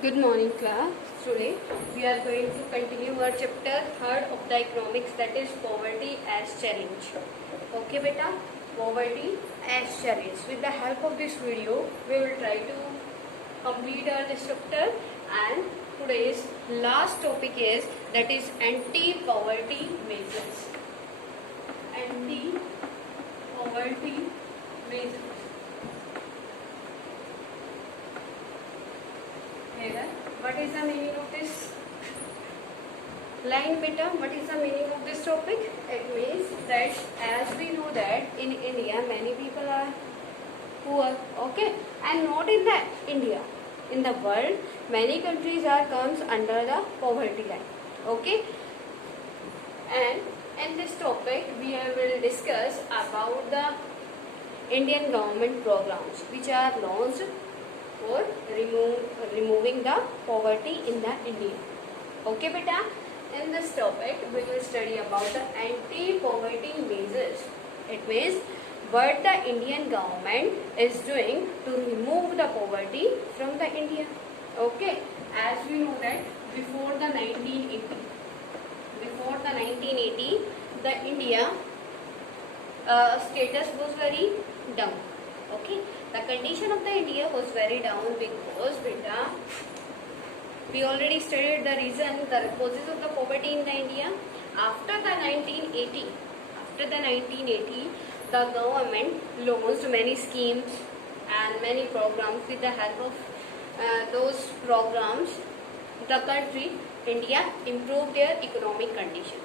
Good morning, class. Today we are going to continue our chapter third of the economics, that is poverty as challenge. Okay, beta, poverty as challenge. With the help of this video, we will try to complete our this chapter. And today's last topic is that is anti-poverty measures. Anti-poverty measures. Here, what is the meaning of this line, beta? What is the meaning of this topic? It means that as we know that in India many people are poor, okay, and not in the India, in the world many countries are comes under the poverty line, okay. And in this topic we will discuss about the Indian government programs which are launched for removing the poverty in the India. Okay, beta. In this topic, we will study about the anti-poverty measures. It means what the Indian government is doing to remove the poverty from the India. Okay, as we know that before the 1980, the India status was very down. Okay, the condition of the India was very down because beta, we already studied the reason, the causes of the poverty in the India. After the 1980, the government launched many schemes and many programs. With the help of those programs, the country India improved their economic condition.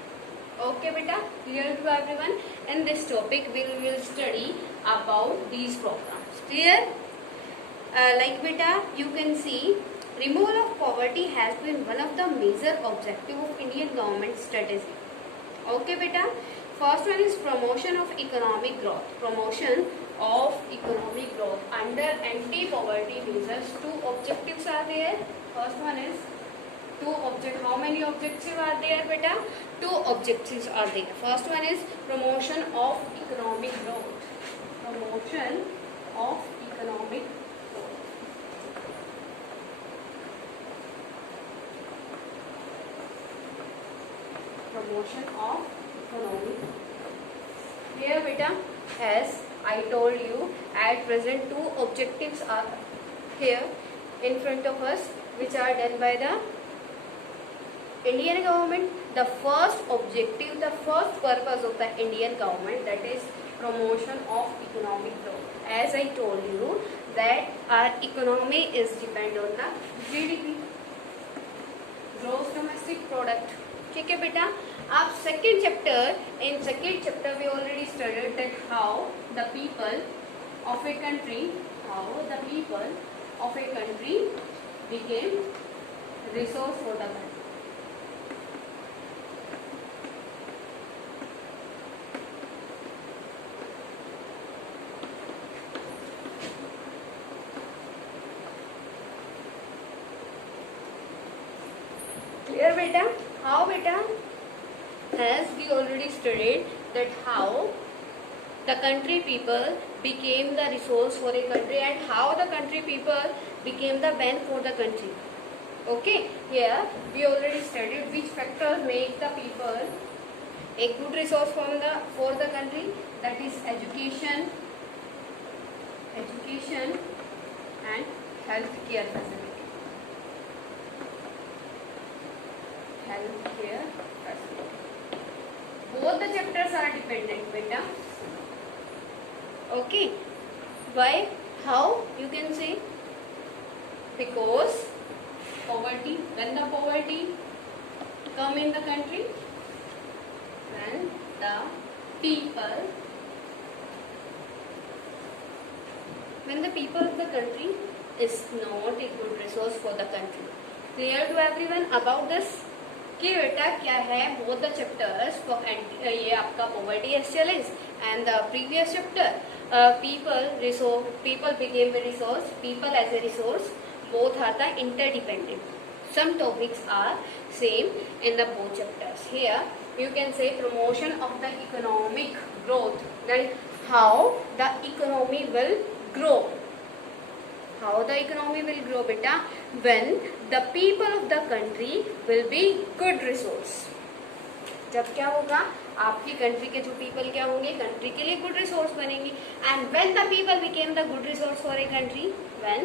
Okay, beta, clear to everyone? In this topic, we will study about these programs. Clear? Like beta, you can see removal of poverty has been one of the major objective of Indian government strategy. Okay, beta. First one is promotion of economic growth. Promotion of economic growth under anti-poverty measures. Two objectives are there. First one is how many objectives are there, beta? Two objectives are there. First one is promotion of economic growth. Promotion of economic growth. Promotion of economic growth. Here, beta, as I told you, at present two objectives are here in front of us, which are done by the Indian government. The first objective, the first purpose of the Indian government, that is promotion of economic growth. As I told you that our economy is depend on the GDP, gross domestic product. ठीक है बेटा. अब second chapter we already studied that how the people of a country became resource for the country. Clear, beta? How, beta? As we already studied that how the country people became the resource for a country and how the country people became the bank for the country. Okay, here we already studied which factors make the people a good resource for the country, that is education and healthcare facility. Healthcare facility. Both the chapters are dependent, beta. Okay. Why? How? You can say because poverty. When the poverty come in the country, when the people of the country is not a good resource for the country. Clear to everyone about this? कि बेटा क्या है both the chapters for ये आपका poverty as challenge and the previous chapter people became a resource, people as a resource, both are the interdependent. Some topics are same in the both chapters. Here you can say promotion of the economic growth, then how the economy will grow. how the economy will grow beta? When the people of the country will be good resource. जब क्या होगा, आपकी country के जो people क्या होंगे, country के लिए गुड रिसोर्स बनेंगे. And when the people became the good resource for a country, when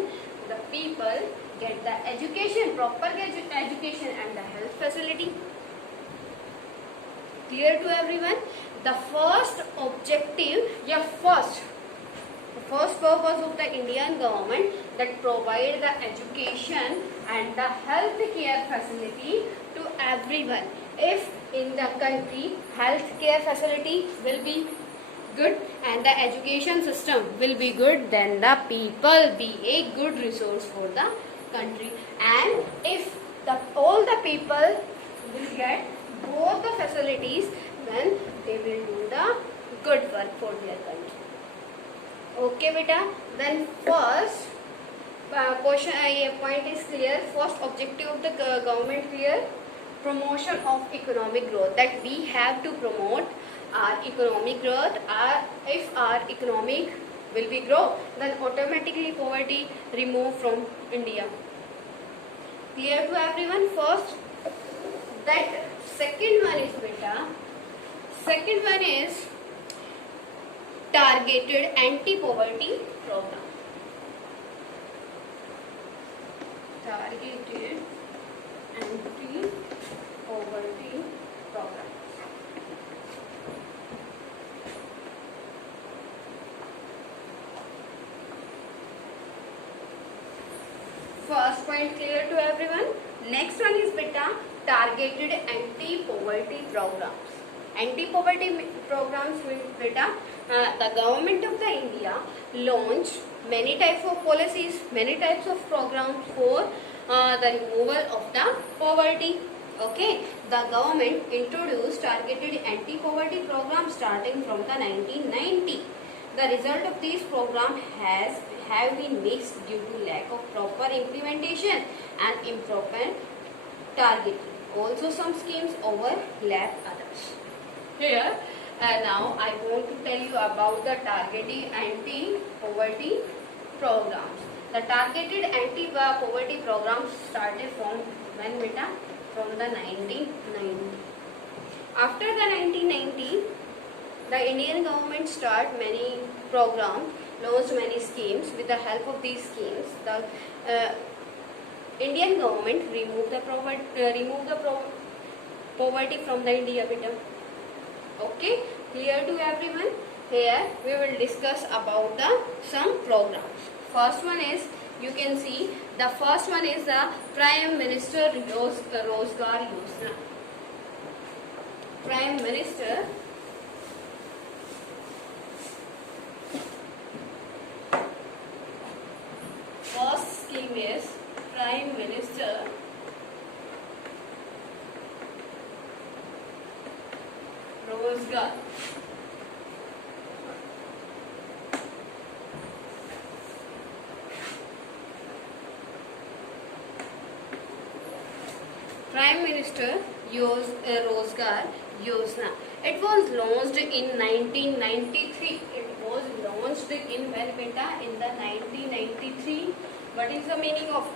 the people get the education, proper education and the health facility. Clear to everyone? The first objective, the first purpose of the Indian government that provide the education and the health care facility to everyone. If in the country health care facility will be good and the education system will be good, then the people be a good resource for the country. And if all the people will get both the facilities, then they will do the good work for their country. Okay beta, then first point is clear. First objective of the government clear, promotion of economic growth, that we have to promote our economic growth. If our economic will be grow, then automatically poverty remove from India. Clear to everyone? First, that second one is beta. Second one is targeted anti-poverty program. Targeted anti-poverty program. First point clear to everyone. Next one is beta targeted anti-poverty programs. Anti-poverty programs means beta the government of the India launched many types of policies, many types of programs for the removal of the poverty. Okay, the government introduced targeted anti-poverty programs starting from the 1990. The result of these programs have been mixed due to lack of proper implementation and improper targeting. Also, some schemes overlap others. Here, now I want to tell you about the targeted anti-poverty programs. The targeted anti-poverty programs started from when beta? From the 1990. After the 1990, the Indian government started many programs, launched many schemes. With the help of these schemes, the Indian government removed the poverty from the India beta. Okay, clear to everyone? Here we will discuss about some programs. First one is, you can see, the first one is the Prime Minister Rozgar Yojana. Prime Minister first scheme is Prime Minister Rozgar. Prime Minister Rozgar Yojana. It was launched in 1993. It was launched in when beta? In the 1993. What is the meaning of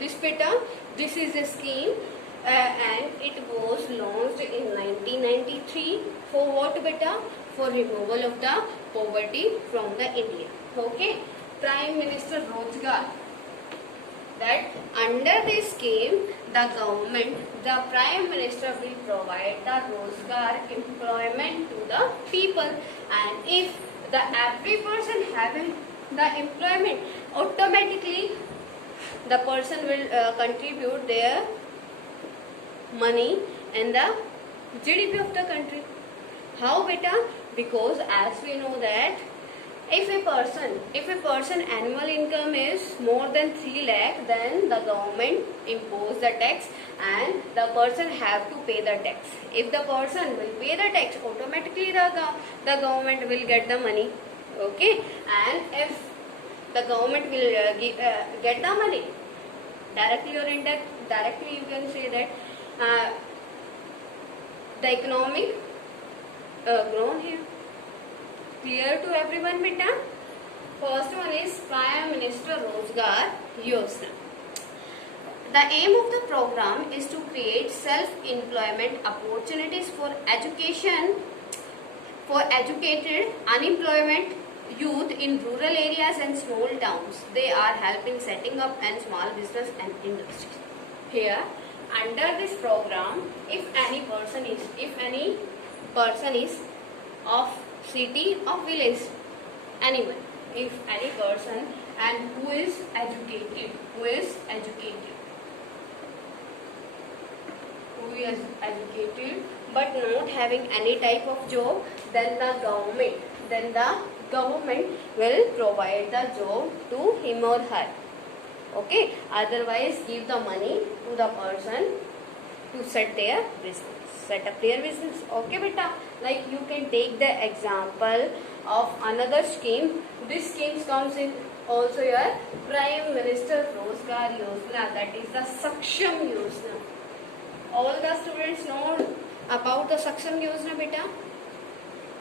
this beta? This is a scheme and it was launched in 1993. For what beta? For removal of the poverty from the India. Okay. Prime Minister Rozgar. That under this scheme, the government, the Prime Minister will provide the Rozgar employment to the people, and if the every person having the employment, automatically the person will contribute their money in the GDP of the country. How beta? Because as we know that if a person annual income is more than 3 lakh, then the government impose the tax and the person have to pay the tax. If the person will pay the tax, automatically the government will get the money. Okay, and if the government will get the money directly or indirectly, you can say that the economic grown here. Clear to everyone beta? First one is Prime Minister Rozgar Yojana. The aim of the program is to create self-employment opportunities for educated, unemployment youth in rural areas and small towns. They are helping setting up and small business and industries. Here, under this program, if any person is of city or village, anyone, if any person and who is educated, who is educated but not having any type of job, then the government will provide the job to him or her. Okay, otherwise give the money to the person to set up their business. Okay beta, like you can take the example of another scheme. This scheme comes in also your Prime Minister Rozgar Yojana, that is the Saksham Yojana. All the students know about the Saksham Yojana beta?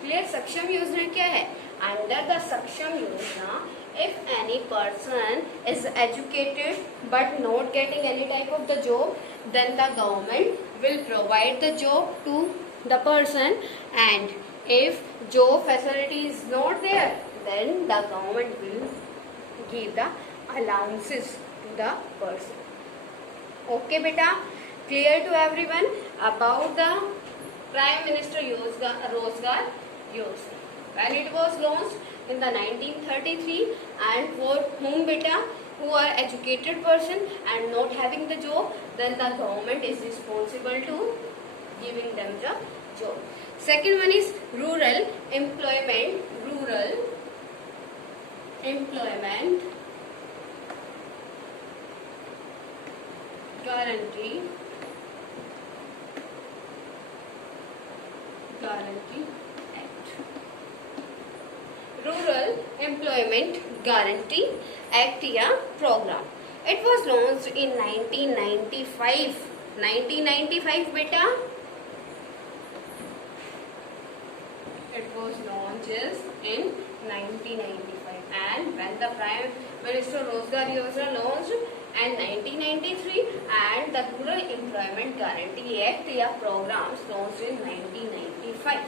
Clear? Saksham Yojana क्या है? Under the Saksham Yojana, if any person is educated but not getting any type of the job, then the government will provide the job to the person, and if job facility is not there, then the government will give the allowances to the person. Okay beta? Clear to everyone about the Prime Minister Rozgar Yojana. When it was launched in the 1933, and for whom beta, who are educated person and not having the job, then the government is responsible to giving them the job. Second one is rural employment guarantee Act. Rural Employment Guarantee Act या program. It was launched in 1995. 1995 beta. It was launched in 1995, and when the Prime Minister Rozgar Yojana launched in 1993, and the Rural Employment Guarantee Act या programs launched in 1995.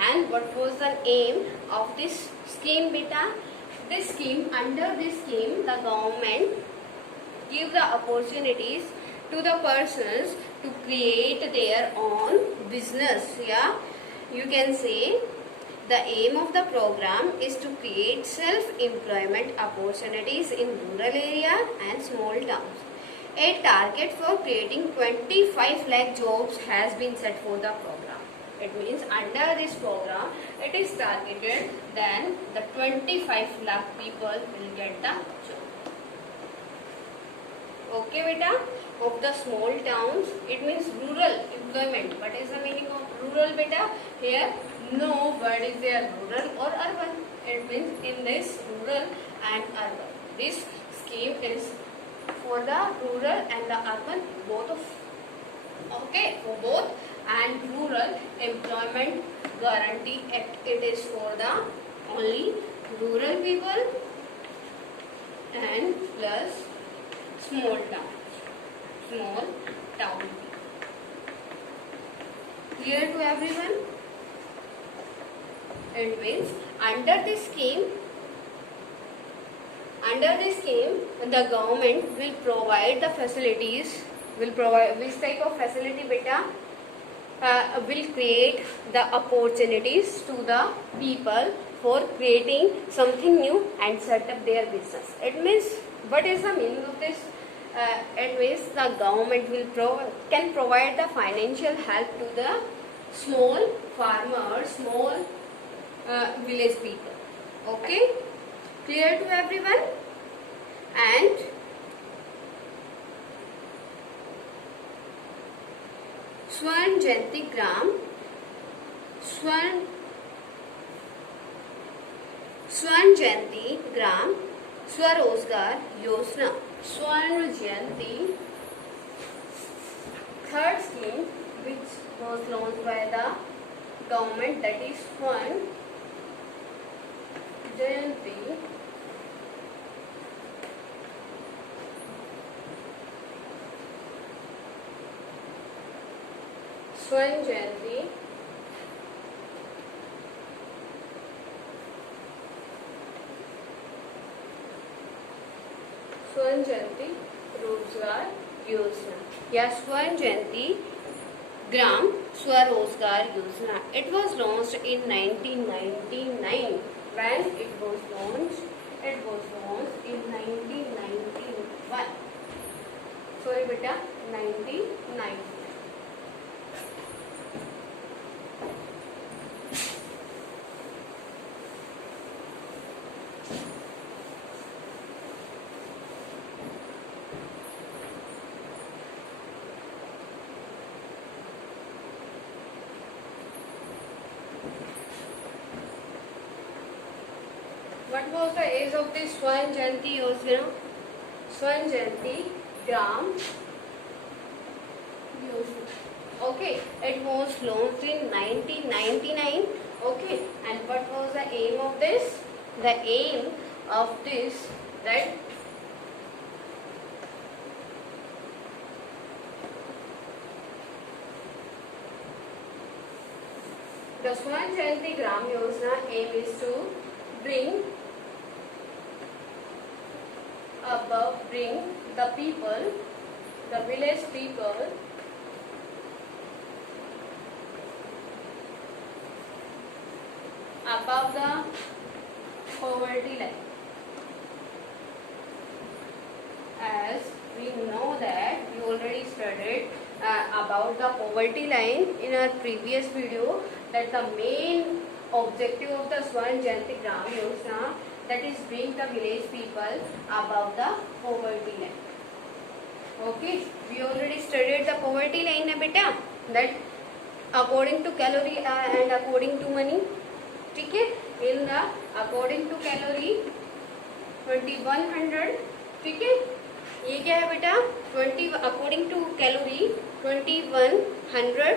And what was the aim of this scheme beta? Under this scheme, the government give the opportunities to the persons to create their own business. Yeah, you can say the aim of the program is to create self-employment opportunities in rural area and small towns. A target for creating 25 lakh jobs has been set for the program. It means under this program, it is targeted, then the 25 lakh people will get the job. Okay beta, of the small towns, it means rural employment. What is the meaning of rural beta? Here, no word is there rural or urban. It means in this rural and urban. This scheme is for the rural and the urban both of. Okay, for both. And Rural Employment Guarantee Act, it is for the only rural people and plus small town people. Clear to everyone? It means under this scheme, the government will provide the facilities. Will provide which type of facility beta? Will create the opportunities to the people for creating something new and set up their business. It means, what is the meaning of this? It means the government can provide the financial help to the small farmers, small village people. Okay, clear to everyone? And Swर्ण जयंती ग्राम स्वरोजगार योजना. Swर्ण Jayanti, third scheme which was launched by the government, that is Swर्ण जयंती स्वर्ण जयंती स्वर्ण जयंती रोजगार योजना या स्वर्ण जयंती ग्राम स्वरोजगार योजना. It was launched in 1999. When it was launched? It was launched in 1991. Sorry beta, 99. What was the age of this Swर्ण Jayanti Yojana? Swर्ण Jayanti Gram Yojana. Okay, it was launched in 1999. Okay, and what was the aim of this? The aim of this, that the Swर्ण Jayanti Gram Yojana aim is to bring the people, the village people, above the poverty line. As we know that we already studied about the poverty line in our previous video, that the main objective of the Swर्ण Jayanti Gram Yojana, that is bring the village people above the poverty line. Okay, we already studied the poverty line na beta, that according to calorie and according to money. ठीक है, in the according to calorie 2100. ठीक है, ये क्या है बेटा, 20 according to calorie 2100.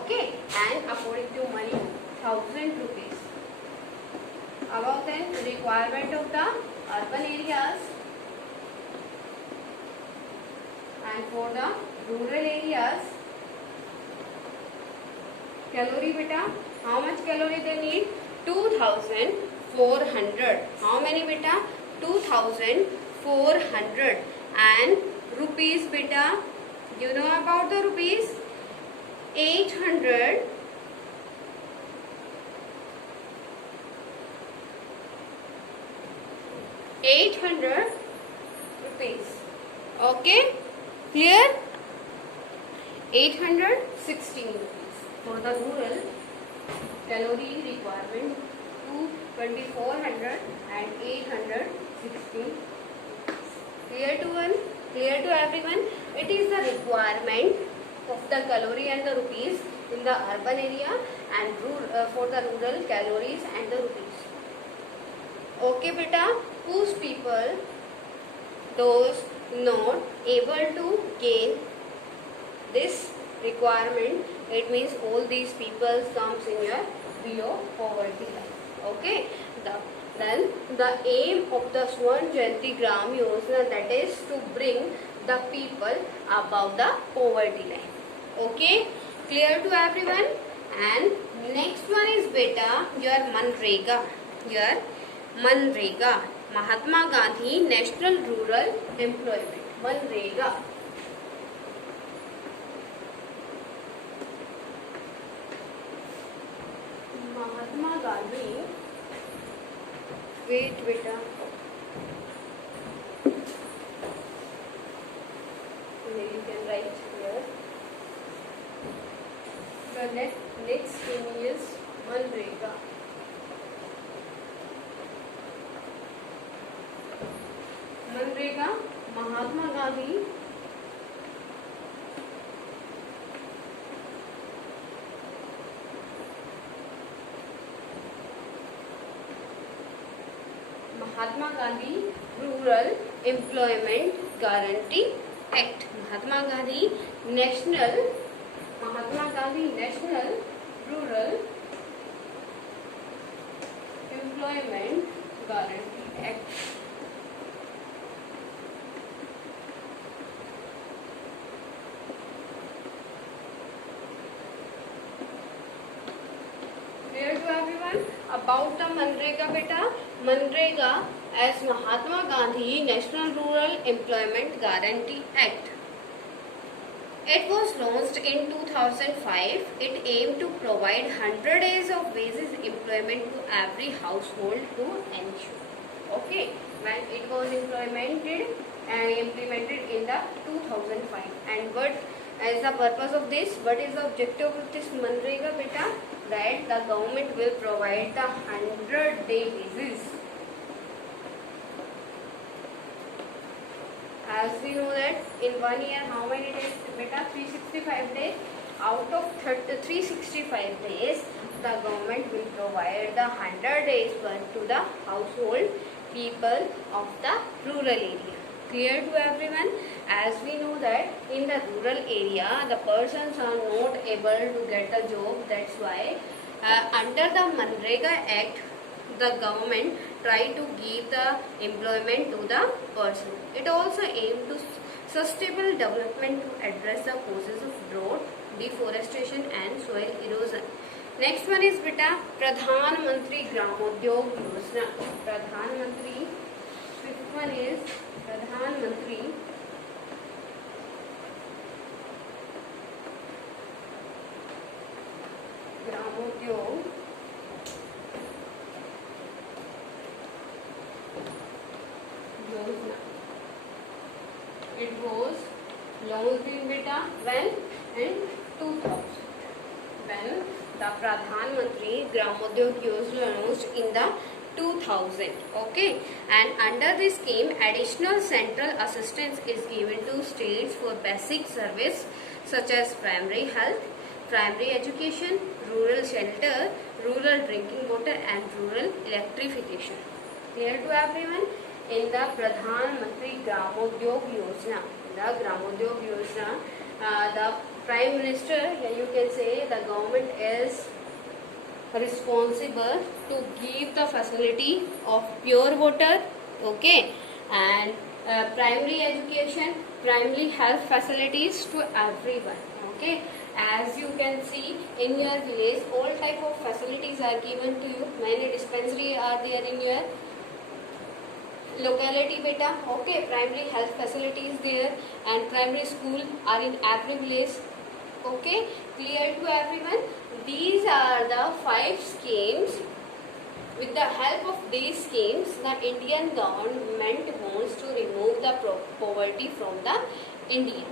Okay, and according to money 1000 rupees. About then requirement of the urban areas and for the rural areas, calorie beta, how much calorie they need? 2400. How many beta? 2400. And rupees beta, you know about the rupees? 800. 800 rupees. Okay, clear? 816 rupees for the rural. Calorie requirement to 2400 and 816. Clear to one? Clear to everyone? It is the requirement of the calorie and the rupees in the urban area, and for the rural calories and the rupees. Okay beta, whose people, those not able to gain this requirement, it means all these people comes in your below poverty line. Okay, then the aim of the Swर्ण Jayanti Gram Yojana, that is to bring the people above the poverty line. Okay, clear to everyone? And next one is beta your Manrega. Your Manrega, Mahatma Gandhi National Rural Employment. Manrega. Mahatma Gandhi. Wait beta. You can write here. The next thing is Manrega. MNREGA Mahatma Gandhi rural employment guarantee act. Mahatma Gandhi national rural employment Guarantee Act. Clear to everyone? About the Manrega beta. Manrega as Mahatma Gandhi National Rural Employment Guarantee Act. It was launched in 2005. It aimed to provide 100 days of wages employment to every household to ensure. Okay, when it was implemented in the 2005. And what is the purpose of this? What is the objective of this Manrega beta? That the government will provide the 100-day wages. As we know that in 1 year how many days? Beta 365 days. Out of 365 days, the government will provide the 100 days work to the household people of the rural area. Clear to everyone? As we know that in the rural area, the persons are not able to get a job. That's why under the Manrega Act, the government try to give the employment to the person. It also aims to sustainable development to address the causes of drought, deforestation and soil erosion. Next one is beta Pradhan Mantri Gramodyog Yojana. Pradhan Mantri. Fifth one is Pradhan Mantri Gramodyog Yojana. It was launched in beta when? In 2000. When the Pradhan Mantri Gramodyog Yojana launched in the 2000. Okay, and under this scheme, additional central assistance is given to states for basic service such as primary health, primary education, rural shelter, rural drinking water, and rural electrification. Clear to everyone? In the Pradhan Mantri Gramodyog Yojana, the Prime Minister, you can say the government is responsible to give the facility of pure water, okay, and primary education, primary health facilities to everyone, okay. As you can see in your village, all type of facilities are given to you. Many dispensaries are there in your locality beta, okay. Primary health facilities there and primary school are in every village, okay. Clear to everyone? These are the 5 schemes. With the help of these schemes, the Indian government wants to remove the poverty from the India.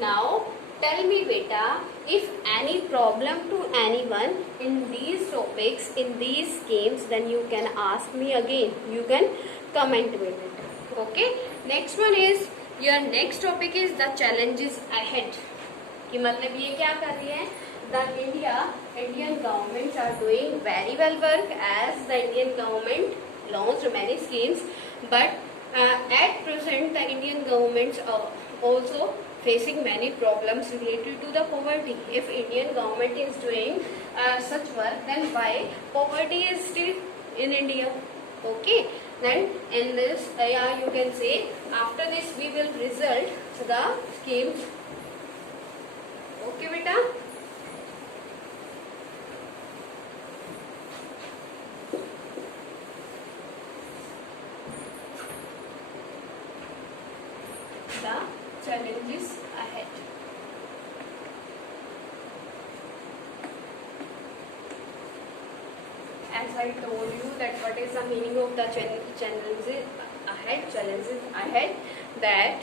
Now tell me beta, if any problem to anyone in these topics, in these schemes, then you can ask me again. You can comment with it. Okay. Next one is, your next topic is the challenges ahead. कि मतलब ये क्या कर रही है? The Indian governments are doing very well work, as the Indian government launched many schemes, but at present the Indian governments are also facing many problems related to the poverty. If Indian government is doing such work, then why poverty is still in India? Okay. Then in this, you can say after this we will result the schemes. Okay, beta. The challenges ahead. As I told you that what is the meaning of the challenges ahead, that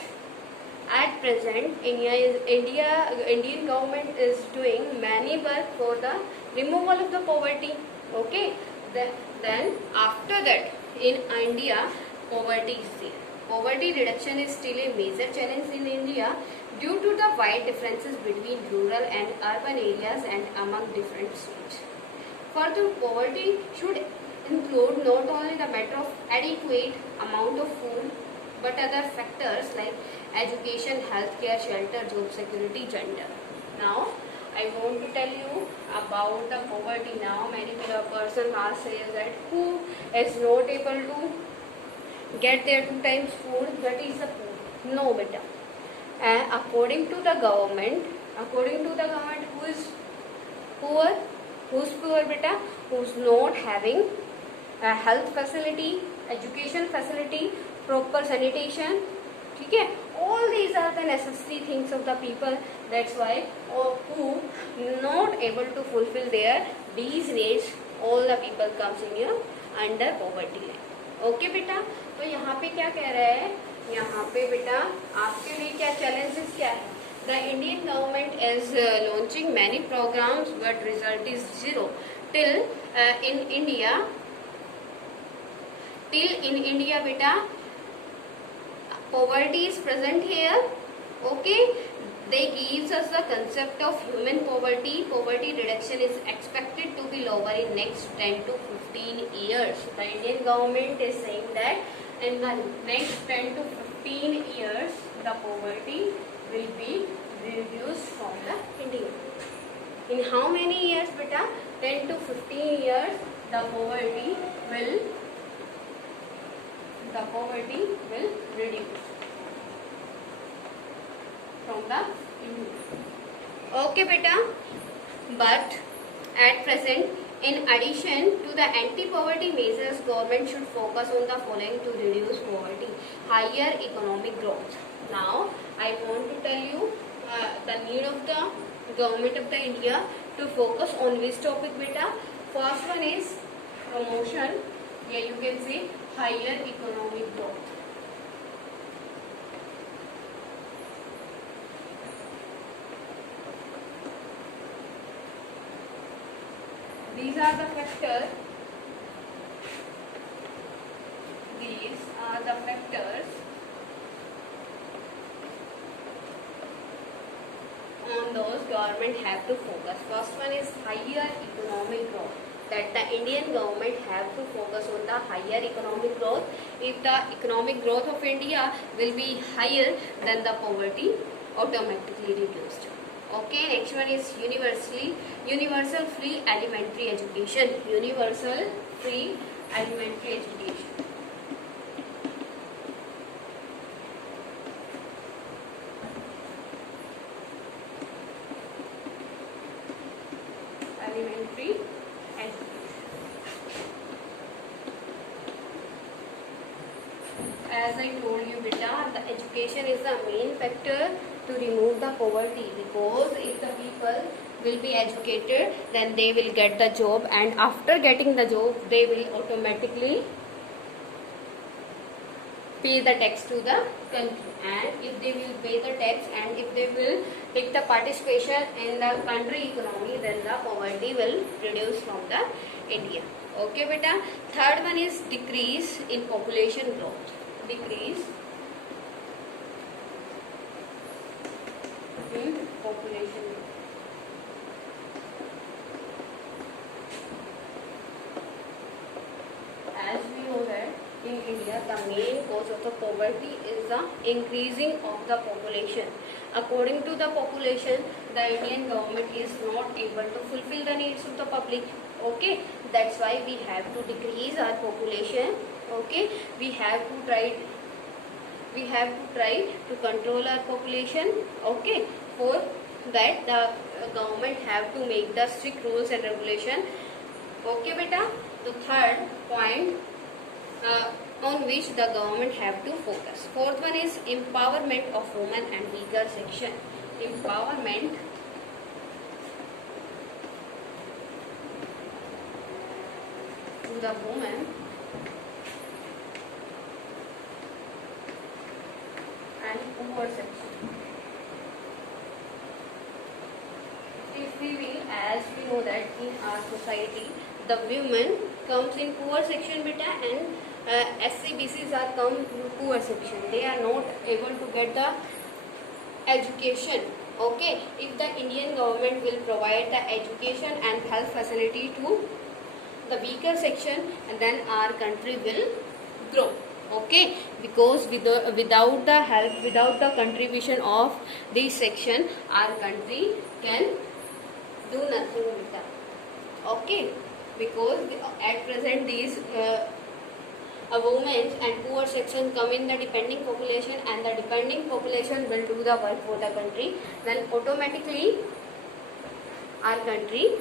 at present Indian government is doing many work for the removal of the poverty, okay. Then after that in India poverty is there. Poverty reduction is still a major challenge in India due to the wide differences between rural and urban areas and among different states. Further, poverty should include not only the matter of adequate amount of food, but other factors like education, healthcare, shelter, job security, gender. Now, I want to tell you about the poverty now. Many person are saying that who is not able to get their 2 times food, that is the poor. No, beta. And according to the government, who is poor? Who's poor, beta? Who's not having a health facility, education facility, proper sanitation. Okay, all these are the necessary things of the people. That's why who not able to fulfill their these needs, all the people comes in here under poverty line. Okay बेटा, तो यहाँ पे क्या कह रहा है, यहाँ पे बेटा आपके लिए क्या चैलेंजेस क्या है. The Indian government is launching many programs, but result is zero. Till in India, beta, poverty is present here. Okay, they gives us the concept of human poverty. Poverty reduction is expected to be lower in next 10 to 15 years. The Indian government is saying that in the next 10 to 15 years, the poverty will be reduced from the India. In how many years, beta? 10 to 15 years, the poverty will reduce from the India. Okay, beta. But at present, in addition to the anti-poverty measures, government should focus on the following to reduce poverty: higher economic growth. Now, I want to tell you the need of the government of the India to focus on which topic, beta? First one is promotion. Yeah, you can say higher economic growth. These are the factors. On those government have to focus. First one is higher economic growth. That the Indian government have to focus on the higher economic growth. If the economic growth of India will be higher, then the poverty automatically reduced. Okay, next one is universal free elementary education. Universal free elementary education. Elementary education. As I told you, beta, the education is the main factor to remove the poverty, because if the people will be educated, then they will get the job, and after getting the job, they will automatically pay the tax to the country. And if they will pay the tax and if they will take the participation in the country economy, then the poverty will reduce from the India. Okay, beta. Third one is decrease in population growth. Decrease in population growth. As we know that in India, the main cause of the poverty is the increasing of the population. According to the population, the Indian government is not able to fulfill the needs of the public. Okay, that's why we have to decrease our population. Okay, we have to try to control our population. Okay, for that the government have to make the strict rules and regulation. Okay, beta. The third point on which the government have to focus. Fourth one is empowerment of women and weaker section. Empowerment to the women and poor section. If we will, as we know that in our society, the women comes in poor section, beta, and SCBCs are come in poor section. They are not able to get the education. Okay, if the Indian government will provide the education and health facility to the weaker section, and then our country will grow. Okay, because without the help, without the contribution of this section, our country can do nothing with that. Okay, because at present these women and poor section come in the depending population, and the depending population will do the work for the country, then automatically our country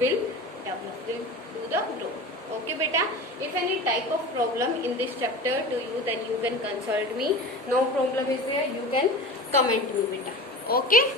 will develop, will do the growth. Okay beta, if any type of problem in this chapter to you, then you can consult me. No problem is there, you can comment me beta. Okay.